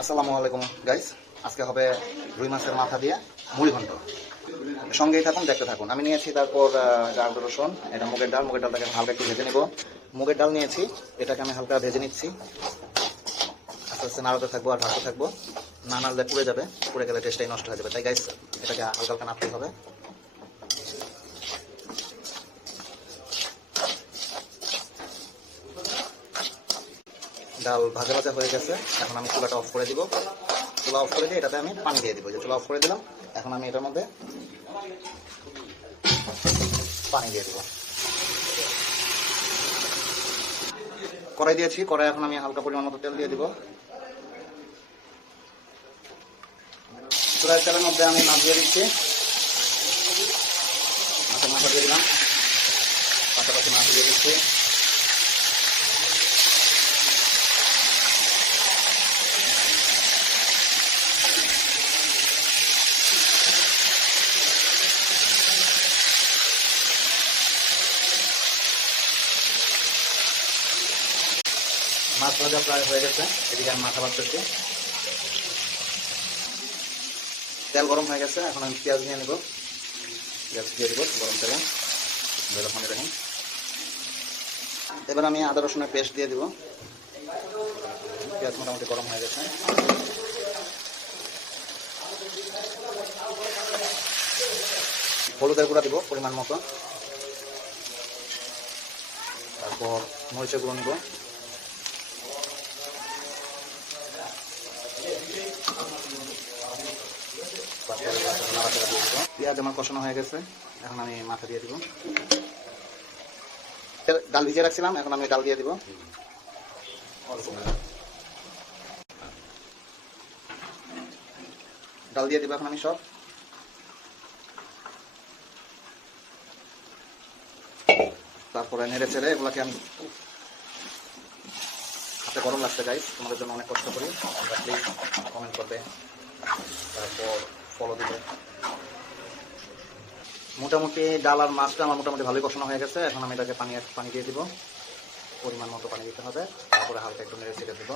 আসসালামু আলাইকুম গাইস, আজকে হবে রুই মাছের মাথা দিয়ে মুড়ি ঘন্ট। সঙ্গেই থাকুন, দেখতে থাকুন। আমি নিয়েছি তারপর আদা রসুন, এটা মুগের ডালটাকে হালকা একটু ভেজে নেব। মুগের ডাল নিয়েছি, এটাকে আমি হালকা ভেজে নিচ্ছি। আস্তে আস্তে নাড়াতে থাকবো আর ভাজতে থাকবো। না নাড়লে পুড়ে যাবে, পুড়ে গেলে টেস্টটাই নষ্ট হয়ে যাবে। তাই গাইস, এটাকে হালকা হালকা নাড়তে হবে। ডাল ভাজা ভাজা হয়ে গেছে, এখন আমি চুলাটা অফ করে দিব। চুলা অফ করে দিয়ে এটাতে আমি পানি দিয়ে দিব। যে চুলা অফ করে দিলাম, এখন আমি এটার মধ্যে পানি দিয়ে দিব। কড়াই দিয়েছি, কড়াই এখন আমি হালকা পরিমাণ মতো তেল দিয়ে দিব। চুলার তেলের মধ্যে আমি মাছ দিয়ে দিচ্ছি। মাছের মাথা দিয়ে দিলাম, পাশাপাশি মাছ দিয়ে দিচ্ছি। মাছ ভাজা প্রায় হয়ে গেছে, এদিকে আমি মাথা ভাজতেছি। তেল গরম হয়ে গেছে, এখন আমি পেঁয়াজ নিয়ে নেব। পেঁয়াজ দিয়ে দেবো গরম তেলে। পানি রাখুন। এবার আমি আদা রসুনের পেস্ট দিয়ে দিব। পেঁয়াজ মোটামুটি গরম হয়ে গেছে। হলুদের গুঁড়া দিব পরিমাণ মতো, তারপর মরিচের গুঁড়ো নিব। পেঁয়াজ আমার কষানো হয়ে গেছে, এখন আমি মাথা দিয়ে দিব। ডাল ভিজিয়ে রাখছিলাম, এখন আমি ডাল দিয়ে দিব। ডাল দিয়ে দিব এখন আমি সব। তারপরে নেড়ে ছেড়ে এগুলাকে আমি, হাতে গরম লাগছে গাইস, তোমাদের জন্য অনেক কষ্ট করি। প্লিজ কমেন্ট করবে, তারপর ফলো দিবে। মোটামুটি ডাল আর মাছটা আমার মোটামুটি ভালোই কষানো হয়ে গেছে। এখন আমি এটাকে পানি দিয়ে দিব। পরিমাণ মতো পানি দিতে হবে, তারপরে হালকা একটু নেড়ে ছেড়ে দেবো।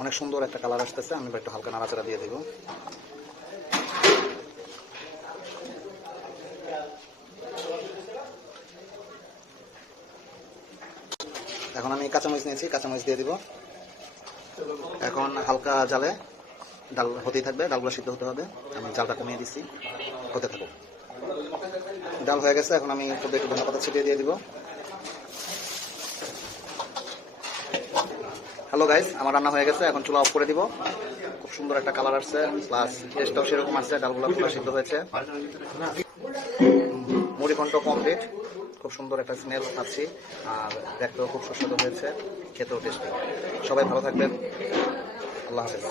অনেক সুন্দর একটা কালার আসতেছে, আমি একটু হালকা নাড়াচাড়া দিয়ে দেব। এখন আমি কাঁচামরিচ নিয়েছি, কাঁচামরিচ দিয়ে দিব। এখন হালকা জালে ডাল হতেই থাকবে, ডালগুলো সিদ্ধ হতে হবে। আমি জালটা কমিয়ে দিচ্ছি, হতে থাকুক। ডাল হয়ে গেছে, এখন আমি একটু ধনে পাতা ছিটিয়ে দিয়ে দিব। হ্যালো গাইস, আমার রান্না হয়ে গেছে, এখন চুলা অফ করে দিব। খুব সুন্দর একটা কালার আসছে, প্লাস টেস্টটাও সেরকম আসছে। ডালগুলো পুরো সিদ্ধ হয়েছে। মুড়ি ঘন্ট কমপ্লিট। খুব সুন্দর একটা স্মেল পাচ্ছি, আর দেখতেও খুব সুস্বাদু হয়েছে, খেতেও টেস্টি। সবাই ভালো থাকবেন, আল্লাহ হাফেজ।